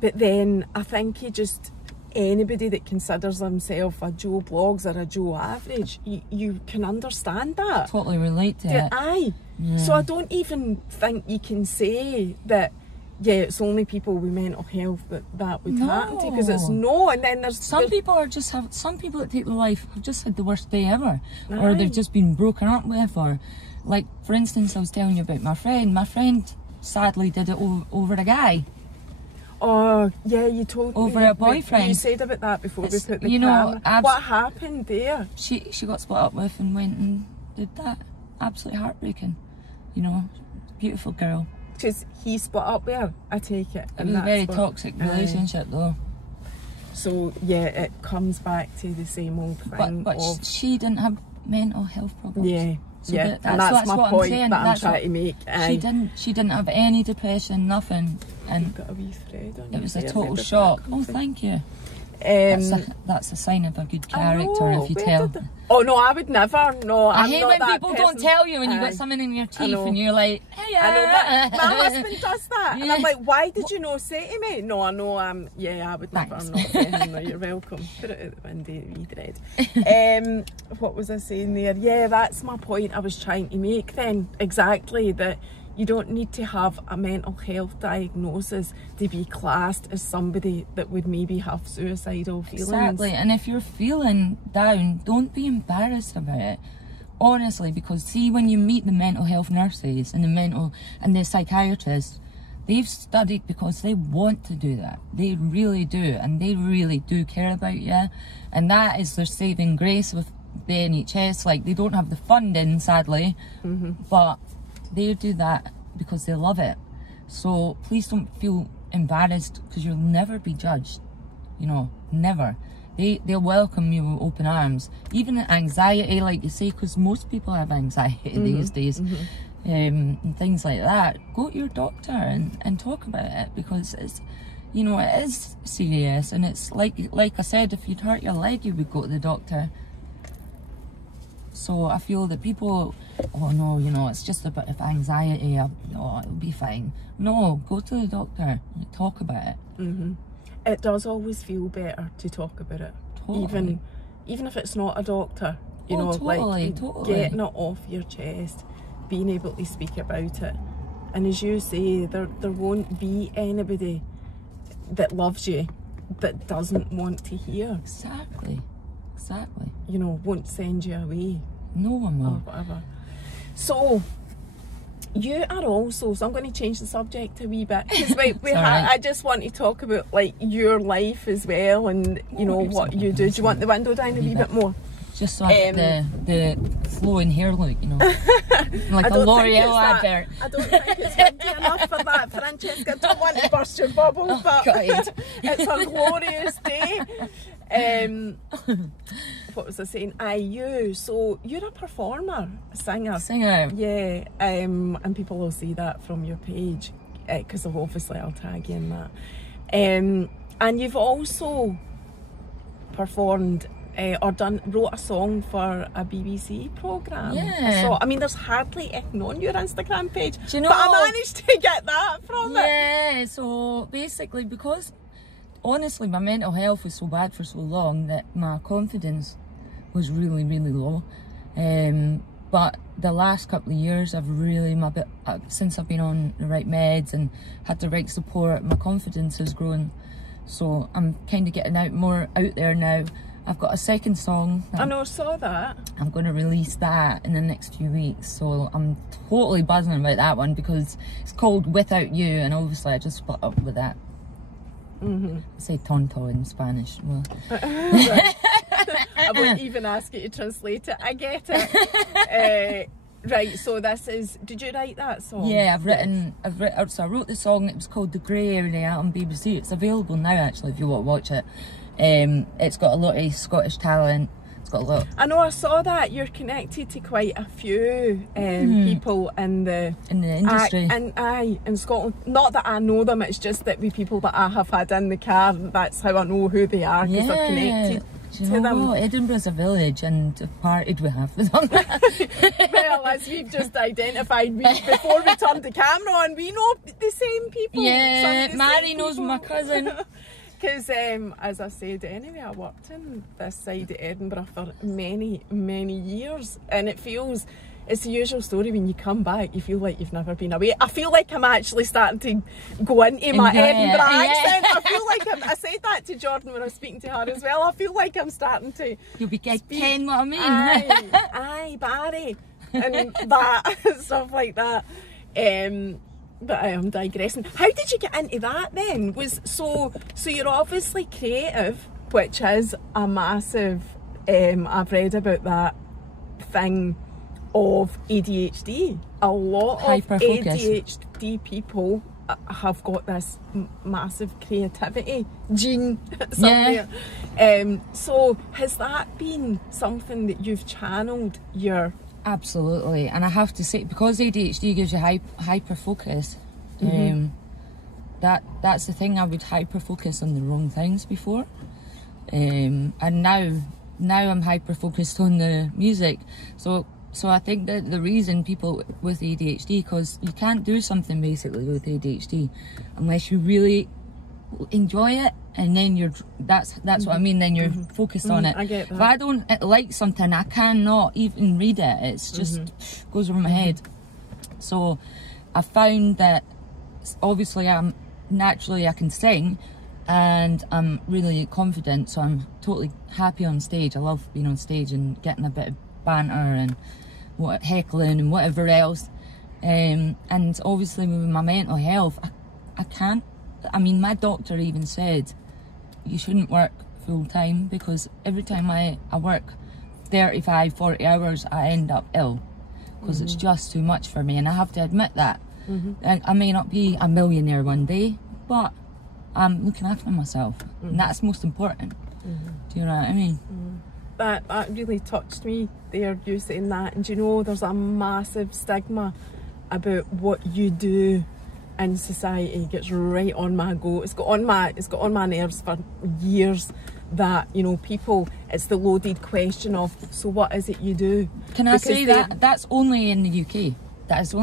But then I think you just anybody that considers themselves a Joe Blogs or a Joe Average, you can understand that. Totally relate to it. Aye. Yeah. So I don't even think you can say that, yeah, it's only people with mental health that would happen to, because it's no. And then there's some people that take their life have just had the worst day ever, or they've just been broken up with, or like, for instance, I was telling you about my friend. My friend sadly did it over a guy. Oh, yeah, you told me. Over a boyfriend. You said about that before we put the you know, camera. What happened there? She got split up with and went and did that. Absolutely heartbreaking. You know, beautiful girl. Because he split up with her, I take it. It was a very toxic relationship though. So, yeah, it comes back to the same old thing. But she didn't have mental health problems. Yeah. So yeah, and that's my point that I'm trying to make. She didn't have any depression, nothing, and you've got a wee thread on it was a total shock. Oh, thank you. That's a sign of a good character if you tell. Oh no, I would never. No, I hate when people don't tell you and you got something in your teeth and you're like, hey, I know, my husband does that, and I'm like, why did you not say to me? No, I know. Yeah, I would never. I'm not saying no. You're welcome. Put it out the window, wee dread. What was I saying there? Yeah, that's my point I was trying to make then. Exactly, that you don't need to have a mental health diagnosis to be classed as somebody that would maybe have suicidal feelings. Exactly, and if you're feeling down, don't be embarrassed about it. Honestly, because see, when you meet the mental health nurses and the psychiatrists, they've studied because they want to do that. They really do, and they really do care about you. And that is their saving grace with the NHS. Like, they don't have the funding, sadly, but they do that because they love it. So please don't feel embarrassed, because you'll never be judged. You know, never. They'll welcome you with open arms. Even anxiety, like you say, because most people have anxiety these days, and things like that. Go to your doctor and talk about it, because it's, you know, it is serious. And it's like I said, if you'd hurt your leg, you would go to the doctor. So I feel that people, oh no, you know, it's just a bit of anxiety, oh, it'll be fine. No, go to the doctor, talk about it. It does always feel better to talk about it. Totally. Even if it's not a doctor, you know, totally. Getting it off your chest, being able to speak about it. And as you say, there won't be anybody that loves you that doesn't want to hear. Exactly. You know, won't send you away. No one will. Or whatever. So, you are also, so I'm going to change the subject a wee bit, because I just want to talk about like your life as well, and you know what you do. Do you want the window down a wee bit more? Just so I get the flowing hair look, you know, like a L'Oreal advert. I don't think it's windy enough for that, Francesca. I don't want to burst your bubble, but it's a glorious day. What was I saying? So you're a performer, a singer. Yeah, and people will see that from your page, because obviously I'll tag you in that. And you've also performed or wrote a song for a BBC programme. Yeah. So, I mean, there's hardly anything on your Instagram page, do you know, but I managed to get that from it. Yeah, so basically, because honestly my mental health was so bad for so long that my confidence was really, really low. But the last couple of years I've really, since I've been on the right meds and had the right support, my confidence has grown. So I'm kind of getting more out there now. I've got a second song. I know, I saw that. I'm going to release that in the next few weeks. So I'm totally buzzing about that one, because it's called Without You, and obviously I just split up with that. I say tonto in Spanish. Well. I won't even ask you to translate it. I get it. Right, so this is, did you write that song? Yeah, so I wrote the song. It was called The Grey Area on BBC. It's available now, actually, if you want to watch it. It's got a lot of Scottish talent. It's got a lot. I know, I saw that. You're connected to quite a few people in the industry. In Scotland. Not that I know them, it's just that with people that I have had in the car, that's how I know who they are, because they're connected to them. What? Edinburgh's a village, and I've partied with half of them. Well, as we've just identified, before we turned the camera on, we know the same people. Yeah, Mary knows my cousin. Because, as I said anyway, I worked in this side of Edinburgh for many, many years, and it feels, it's the usual story when you come back, you feel like you've never been away. I feel like I'm actually starting to go into my Edinburgh accent. I feel like I said that to Jordan when I was speaking to her as well. I feel like I'm starting to... You'll be getting what I mean. Aye, Barry, and that, stuff like that. But I am digressing. How did you get into that then? So you're obviously creative, which is a massive, I've read about that thing of ADHD. A lot of ADHD people have got this massive creativity gene somewhere. Yeah. So has that been something that you've channeled your... Absolutely, and I have to say, because ADHD gives you hyper focus, that's the thing. I would hyper focus on the wrong things before, and now I'm hyper focused on the music. So I think that the reason people with ADHD, because you can't do something basically with ADHD unless you really enjoy it, and then that's what I mean, then you're focused on it. I get that. If I don't like something, I cannot even read it. It's just goes over my head. So I found that obviously I can sing, and I'm really confident, so I'm totally happy on stage. I love being on stage and getting a bit of banter and heckling and whatever else. And obviously with my mental health, I can't. I mean, my doctor even said you shouldn't work full time, because every time I work 35, 40 hours, I end up ill, because it's just too much for me, and I have to admit that. I may not be a millionaire one day, but I'm looking after myself, and that's most important. Do you know what I mean? That really touched me there, you saying that. And you know, there's a massive stigma about what you do in society. It gets right on my goat. It's got on my nerves for years, that, you know, people, it's the loaded question of, so what is it you do? Can I say that's only in the UK?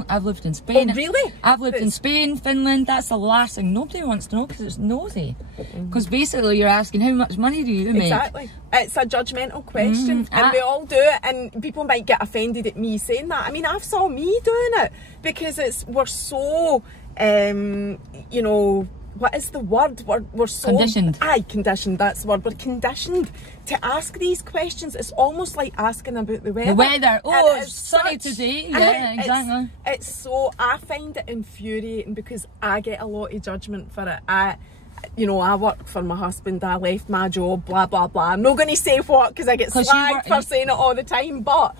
I've lived in Spain. Oh, really? I've lived in Spain, Finland. That's the last thing nobody wants to know, because it's nosy. Because basically you're asking, how much money do you make? Exactly. It's a judgmental question, and we all do it, and people might get offended at me saying that. I mean, I've saw me doing it, because we're so, you know, what is the word? We're so... Conditioned. Aye, conditioned, that's the word. We're conditioned to ask these questions. It's almost like asking about the weather. The weather. Oh, it's sunny today. Yeah, exactly. It's so... I find it infuriating, because I get a lot of judgment for it. You know, I work for my husband, I left my job, blah, blah, blah. I'm not going to say what, because I get slagged for saying it all the time, but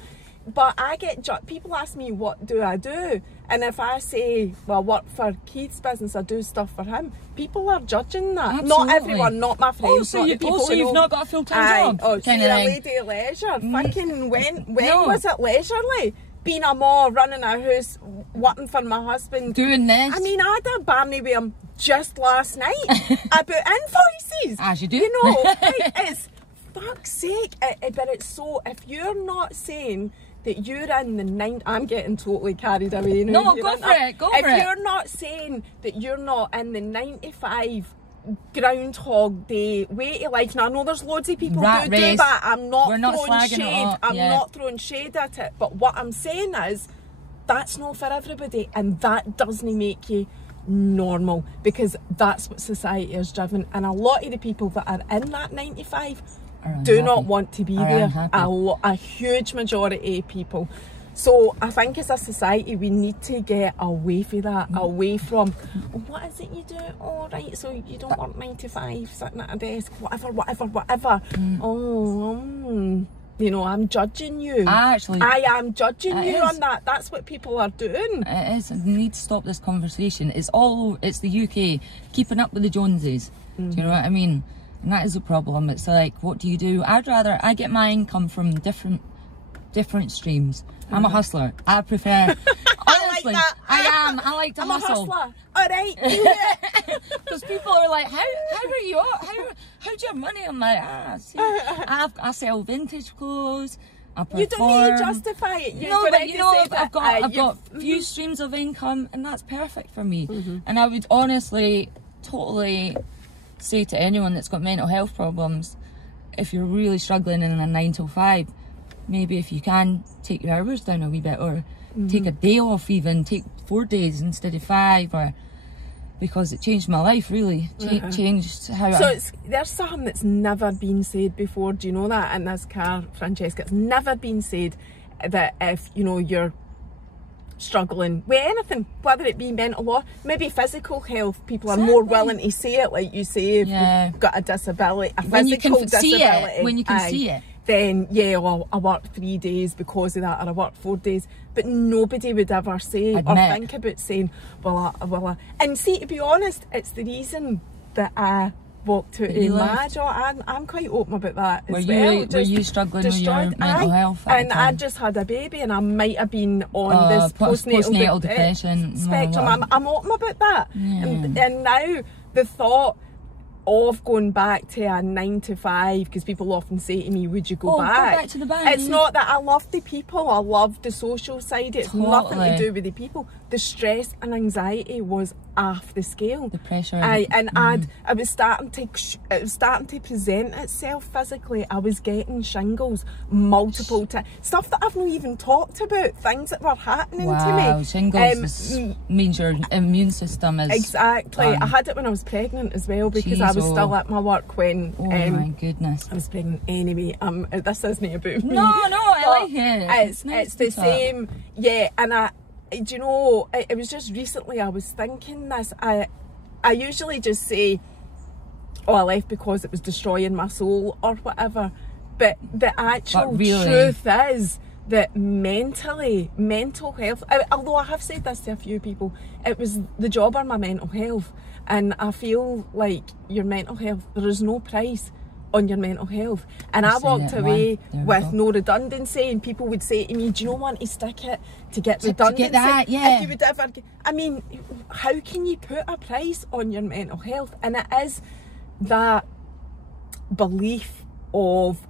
I get people ask me, what do I do? And if I say, well, I work for Keith's business, I do stuff for him, people are judging that. Absolutely. Not everyone, not my friends, not the people who you've know. not got a full-time job? Oh, so you're a lady of leisure. Fucking when was it leisurely? Being a ma, running a house, working for my husband. Doing this. I mean, I did Barney with him just last night about invoices. As you do. You know, it's fuck's sake. But it's so, if you're not saying that you're in the I'm getting totally carried away. No, go for it. If you're not saying that you're not in the 9-to-5 Groundhog Day way of life, and I know there's loads of people who do that. I'm not throwing shade. I'm not throwing shade at it. But what I'm saying is, that's not for everybody, and that doesn't make you normal, because that's what society is driven. And a lot of the people that are in that 9-to-5 do not want to be there. A huge majority of people. So I think as a society we need to get away from that, away from, oh, what is it you do? Oh, right, so you don't work 9-to-5, sitting at a desk, whatever. You know, I'm judging you. I am judging you on that. That's what people are doing. It is. We need to stop this conversation. It's the UK keeping up with the Joneses. Do you know what I mean? And that is a problem. It's like, what do you do? I get my income from different streams. I'm a hustler. I prefer, honestly, I like to hustle. I'm a hustler. All right, do it. Because people are like, how are you? How do you have money? I'm like, I sell vintage clothes. I perform. You don't need to justify it. I've got few streams of income, and that's perfect for me. And I would honestly, totally say to anyone that's got mental health problems, if you're really struggling in a 9 to 5, maybe if you can take your hours down a wee bit, or take a day off, even take 4 days instead of 5, or because it changed my life, really. Changed how there's something that's never been said before, do you know that, in this car, Francesca? It's never been said that if, you know, you're struggling with anything, whether it be mental or maybe physical health, people are more willing to say it, like you say, if you've got a disability, a physical disability. When you can see it. Then, yeah, well, I worked 3 days because of that, or I worked 4 days. But nobody would ever say or think about saying, and see, to be honest, it's the reason that I walked out of my job. I'm quite open about that as well. Were you struggling with your mental health at and the time? I just had a baby, and I might have been on this postnatal depression spectrum. I'm open about that. And now the thought of going back to a 9 to 5, because people often say to me, would you go back? Go back to the bank. It's not that I love the people, I love the social side. It's nothing to do with the people. The stress and anxiety was off the scale. The pressure. It was starting to present itself physically. I was getting shingles multiple times. Stuff that I've not even talked about. Things that were happening to me. Wow, shingles means your immune system is... Exactly. I had it when I was pregnant as well, because I was still at my work when... Oh my goodness. I was pregnant anyway. This isn't about me. No, I like it. It's the same. Yeah, and do you know, it was just recently I was thinking this. I usually just say, oh, I left because it was destroying my soul or whatever. But the actual truth is that mental health, although I have said this to a few people, it was the job or my mental health. And I feel like your mental health, there is no price on your mental health. And I walked away with no redundancy, and people would say to me, do you not want to stick it to get redundancy? To get that, yeah. If you would ever I mean, how can you put a price on your mental health? And it is that belief of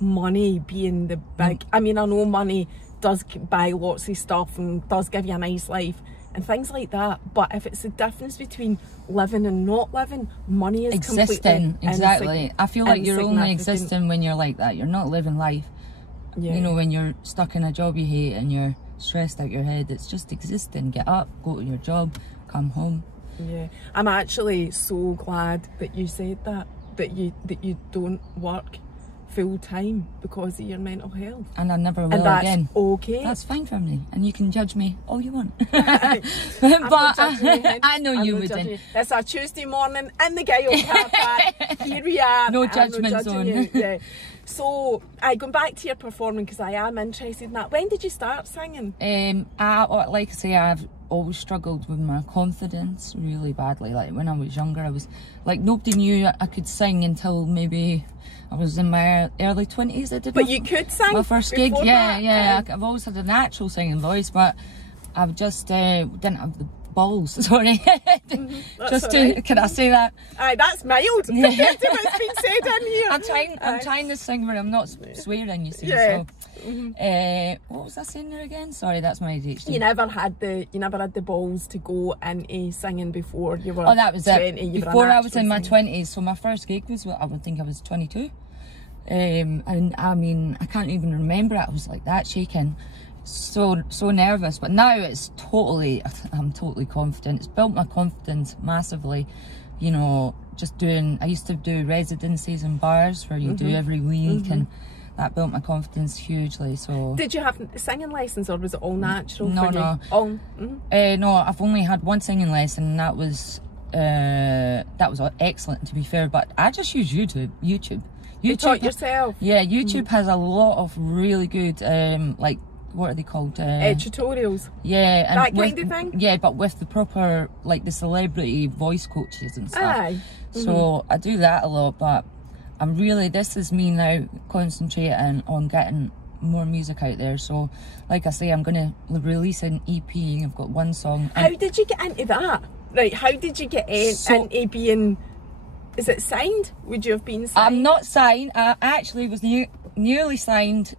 money being the big... I mean, I know money does buy lots of stuff and does give you a nice life and things like that, but if it's the difference between living and not living, money is existing. Exactly. I feel like you're only existing when you're like that. You're not living life. You know, when you're stuck in a job you hate and you're stressed out your head, it's just existing. Get up, go to your job, come home. Yeah, I'm actually so glad that you said that you don't work full time because of your mental health. And I never will and that's again. Okay. That's fine for me. And you can judge me all you want. But I know you wouldn't. It's a Tuesday morning in the Guile Cafe. Here we are. No judgment zone. Yeah. So, going back to your performing, because I am interested in that. When did you start singing? Like I say, I've always struggled with my confidence really badly. Like when I was younger, I was like, nobody knew I could sing until maybe I was in my early 20s. But you could sing? My first gig, yeah. I've always had a natural singing voice, but I've just didn't have the balls, sorry. Just to, right. Can I say that? Aye, that's mild compared to what's been said in here. I'm trying to sing where I'm not swearing, you see. Yeah. So, what was I saying there again? Sorry, that's my ADHD. You never had the balls to go into singing before you were 20. That was it. Before I was in my 20s. So my first gig was, I would think I was 22. And I mean, I can't even remember it. I was like that, shaking. So nervous, but now I'm totally confident. It's built my confidence massively, you know. I used to do residencies in bars where you do every week, and that built my confidence hugely. So did you have singing lessons, or was it all natural? No. No, I've only had one singing lesson, and that was excellent, to be fair. But I just use YouTube. You taught yourself? Yeah, YouTube has a lot of really good like, what are they called? Tutorials. Yeah, and that kind of thing. Yeah, but with the proper, like the celebrity voice coaches and stuff. Aye. So I do that a lot, but this is me now concentrating on getting more music out there. So, like I say, I'm gonna release an EP. I've got one song. How did you get into that? Right, how did you get into being? Is it signed? Would you have been signed? I'm not signed. I actually was newly signed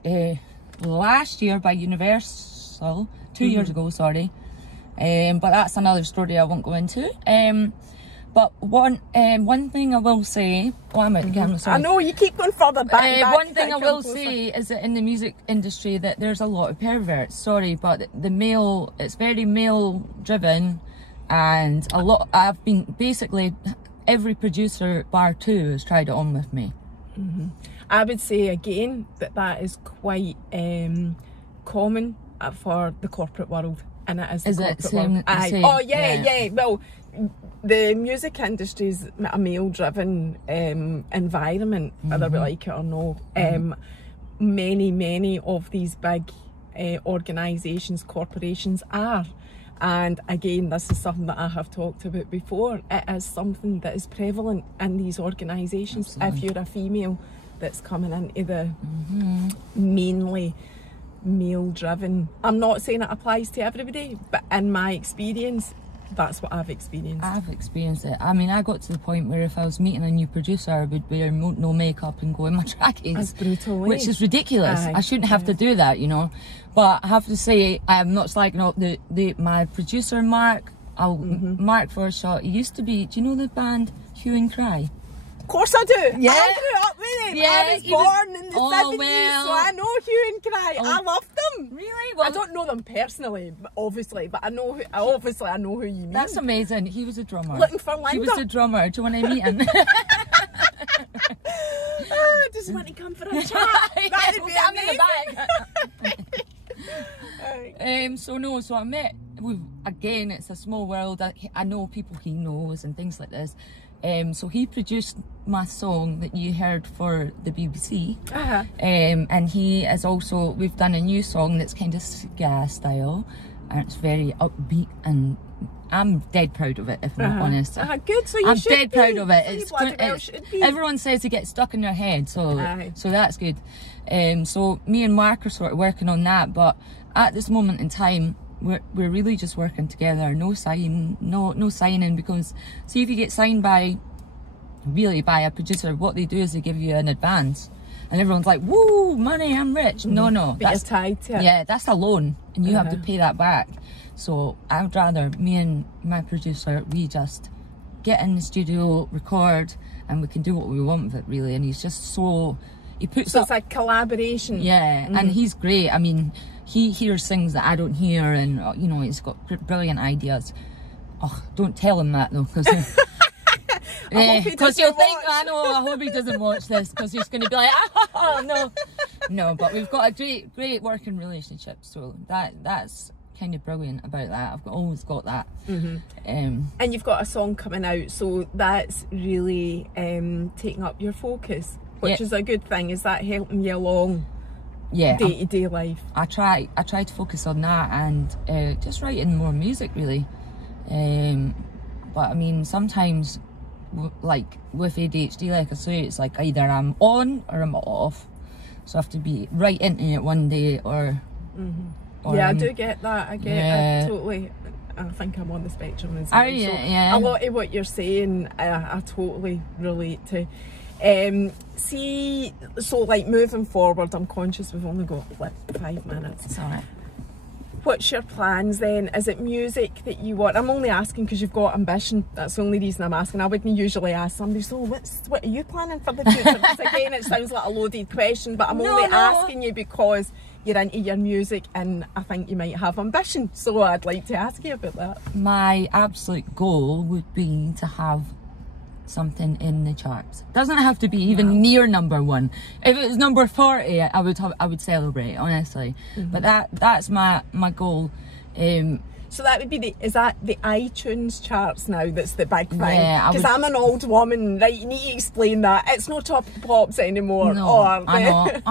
last year by Universal, 2 years ago, sorry. But that's another story I won't go into. But one thing I will say, oh, I'm out the camera, sorry. I know, you keep going further back. One thing I will say is that in the music industry that there's a lot of perverts, sorry, but it's very male driven, and I've been, basically, every producer bar 2 has tried it on with me. I would say again that is quite common for the corporate world, and it is the corporate world. Same? Oh yeah. Well, the music industry is a male-driven environment, whether we like it or not. Many of these big organisations, corporations are. And again, this is something that I have talked about before. It is something that is prevalent in these organisations. If you're a female that's coming into the mainly male-driven, I'm not saying it applies to everybody, but in my experience, that's what I've experienced. I've experienced it. I mean, I got to the point where if I was meeting a new producer, I would wear no makeup and go in my trackies. That's brutal, which is ridiculous. I shouldn't have to do that, you know. But I have to say, I'm not slagging off my producer, Mark. Mark for a shot. He used to be, do you know the band Hue and Cry? Of course I do. Yeah. I grew up with him. Yeah, I was born in the 70s, well, so I know Hue and Cry. I love them. Really? Well, I don't know them personally, obviously, but I know I know who you mean. That's amazing. He was a drummer. Looking for Linda. He was a drummer. Do you want to meet him? I just want to come for a chat. That'd be amazing. So I met with, again, it's a small world. I know people he knows and things like this. So he produced my song that you heard for the BBC. And he is also, we've done a new song that's kind of ska style, and it's very upbeat, and I'm dead proud of it, if I'm honest. Good, so you I'm should dead be. proud of it. It's everyone says it gets stuck in their head, so that's good. So me and Mark are sort of working on that, but at this moment in time, we're really just working together. No signing, because see, if you get signed by a producer, what they do is they give you an advance, and everyone's like, woo, money, I'm rich. No, but that's tied to it. Yeah, that's a loan, and you have to pay that back. So I would rather, me and my producer, we just get in the studio, record, and we can do what we want with it, really. And he's just so, he puts so it's a collaboration. Yeah, and he's great. I mean, he hears things that I don't hear, and you know, he's got brilliant ideas. Oh, don't tell him that though, because he'll think, I know, I hope he doesn't watch this, because he's going to be like, oh no. But we've got a great working relationship, so that's kind of brilliant about that. I've always got that. And you've got a song coming out, so that's really taking up your focus, which is a good thing. Is that helping you along? Day-to-day life. I try to focus on that, and just writing more music, really. But I mean, sometimes, like with ADHD, like I say, it's like either I'm on or I'm off. So I have to be right into it one day, or I do get that. I get it totally. I think I'm on the spectrum as well. A lot of what you're saying, I totally relate to. See, so like moving forward, I'm conscious we've only got like 5 minutes. It's alright. What's your plans then? Is it music that you want? I'm only asking because you've got ambition. That's the only reason I'm asking. I wouldn't usually ask somebody, so what are you planning for the future? Because again, it sounds like a loaded question, but I'm only asking you because you're into your music and I think you might have ambition. So I'd like to ask you about that. My absolute goal would be to have something in the charts. Doesn't have to be even near #1. If it was number 40, I would celebrate, honestly. But that's my goal. So that would be is that the iTunes charts now? That's the big thing. Yeah, because I'm an old woman, right? You need to explain that. It's not top pops anymore. No, I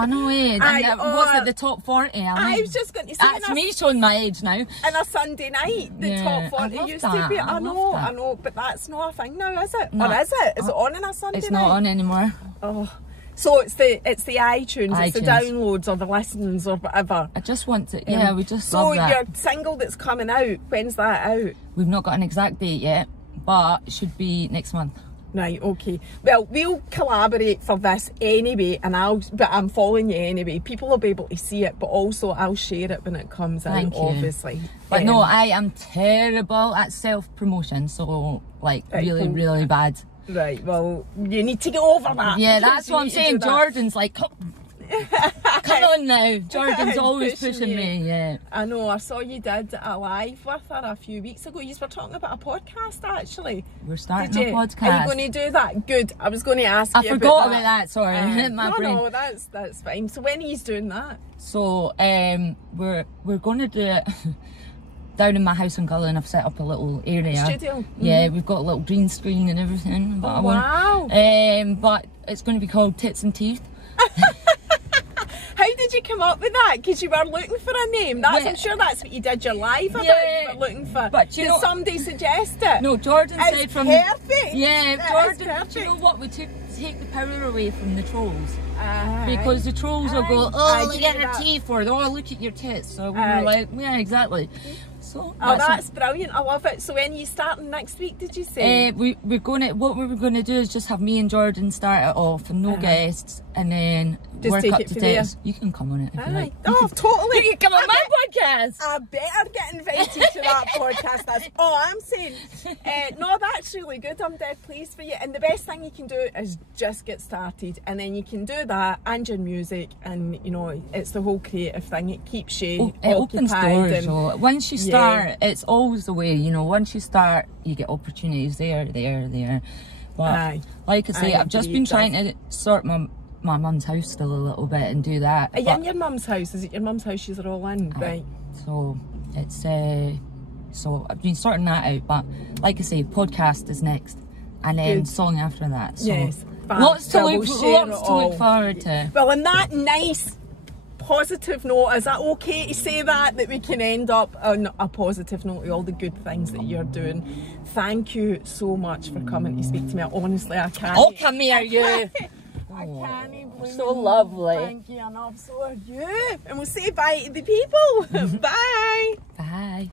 know it. What's it? The top 40? I was just going to say that's me showing my age now. And a Sunday night, the top 40 used to be. I know, but that's not a thing now, is it? No, or is it? Is it on a Sunday night? It's not on anymore. Oh. So it's the iTunes, it's the downloads or the listens or whatever. I just want to, we just love that. So your single that's coming out, when's that out? We've not got an exact date yet, but it should be next month. Right, okay. Well, we'll collaborate for this anyway, but I'm following you anyway. People will be able to see it, but also I'll share it when it comes out, obviously. But no, I am terrible at self-promotion, so like really bad. Right, well, you need to get over that. Yeah, that's what I'm saying. Jordan's like, come on now. Jordan's always pushing me, yeah. I know, I saw you did a live with her a few weeks ago. You were talking about a podcast, actually. We're starting a podcast. Are you going to do that? Good. I was going to ask you I forgot about that, sorry. My brain. No, that's fine. So when are you doing that? So, we're going to do it down in my house in Cullen. I've set up a little area. Studio? Yeah, we've got a little green screen and everything. But wow. But it's going to be called Tits and Teeth. How did you come up with that? Because you were looking for a name. I'm sure that's what you did your live about. You were looking for. But did somebody suggest it? No, Jordan said from perfect. Jordan. Do you know what? We take the power away from the trolls. Because the trolls will go, oh, look at your teeth, or oh, look at your tits. So we were like, yeah, exactly. So that's brilliant. I love it. So when are you starting next week, did you say? What we were gonna do is just have me and Jordan start it off and no guests, and then just work take up it to from tits. You can come on it if you like. Oh, totally. You can come on my podcast. I better get invited to that podcast. That's all I'm saying. No, that's really good. I'm dead pleased for you. And the best thing you can do is just get started, and then you can do that and your music, and you know, it's the whole creative thing. It keeps you it opens doors. and, so once you start, it's always the way. You know, once you start, you get opportunities there. But like I say, I've just been trying to sort my mum's house still a little bit and do that. Are you in your mum's house? Is it your mum's house you're all in? Right. So it's so I've been sorting that out. But like I say, podcast is next, and then song after that. So yes. Lots to look forward to. Well, on that nice positive note, is that okay to say that we can end up on a positive note with all the good things that you're doing? Thank you so much for coming to speak to me. Honestly, I can't. Oh, come here, you. I can't believe so lovely. Thank you, and so are you. And we'll say bye to the people. Bye. Bye.